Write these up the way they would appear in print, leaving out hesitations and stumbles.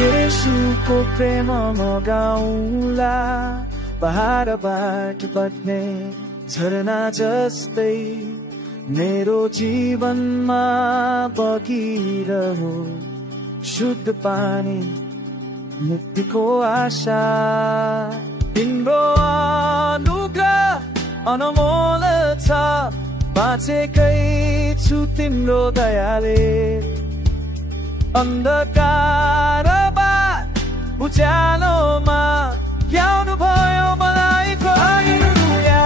येशूको प्रेम मगाउँला पहाडबाट बग्ने झरना जस्तै मेरो जीवनमा बगिरह्यो शुद्ध पानी मुक्तिको आशा तिम्रो अनुग्रह अनमोल छ बाँचेकै छु तिम्रो दयाले अन्धकारबाट उज्यालोमा ल्याउनु भयो मलाई हालेलुया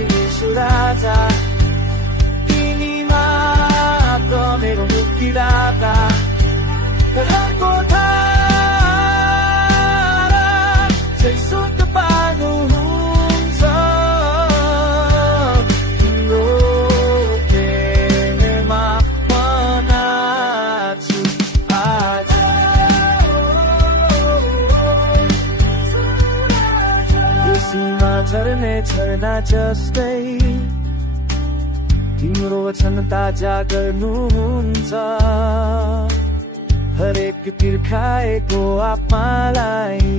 येशू राजा तिमी मात्र मेरो मुक्तिदाता रङको धारा चाहिँ शुद्ध पार्नुहुन्छ तिम्रो प्रेममा म नाच्छु आज खुसीमा झर्ने झरना जस्तै तिम्रो वचन ताजा गर्नुहुन्छ हरेक तिर्खाएको आत्मालाई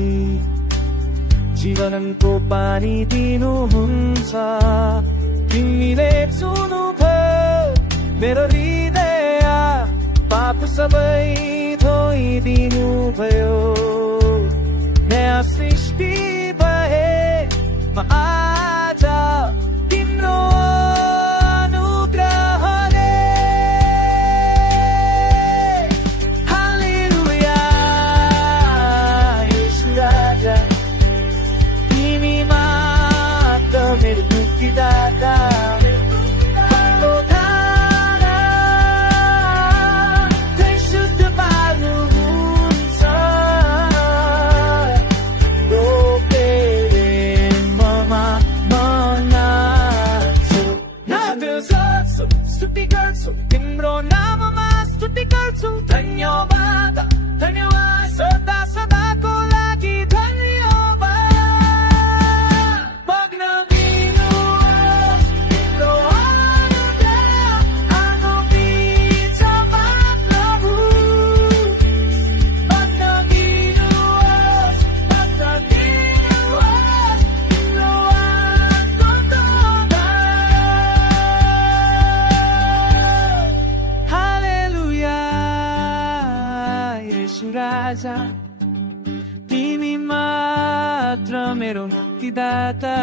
जीवनको पानी दिनुहुन्छ तिमीले चुनु भयो मेरो हृदय पाप सबै धोइदिनु भयो नयाँ सृष्टि भए म आज तिम्रो अनुग्रहले हालेलुया येशू राजा तिमी मात्र मेरो मुक्तिदाता स्तुति गर्छु तिम्रो नाममा स्तुति गर्छु धन्यवाद धन्यवाद सदा सदाको लागि धन्यवाद मग्न दिनुहोस् तिम्रो अनुग्रह आगो बिचमा प्रभु मग्न दिनुहोस् तिम्रो राजा तिमी मात्र मेरो मुक्तिदाता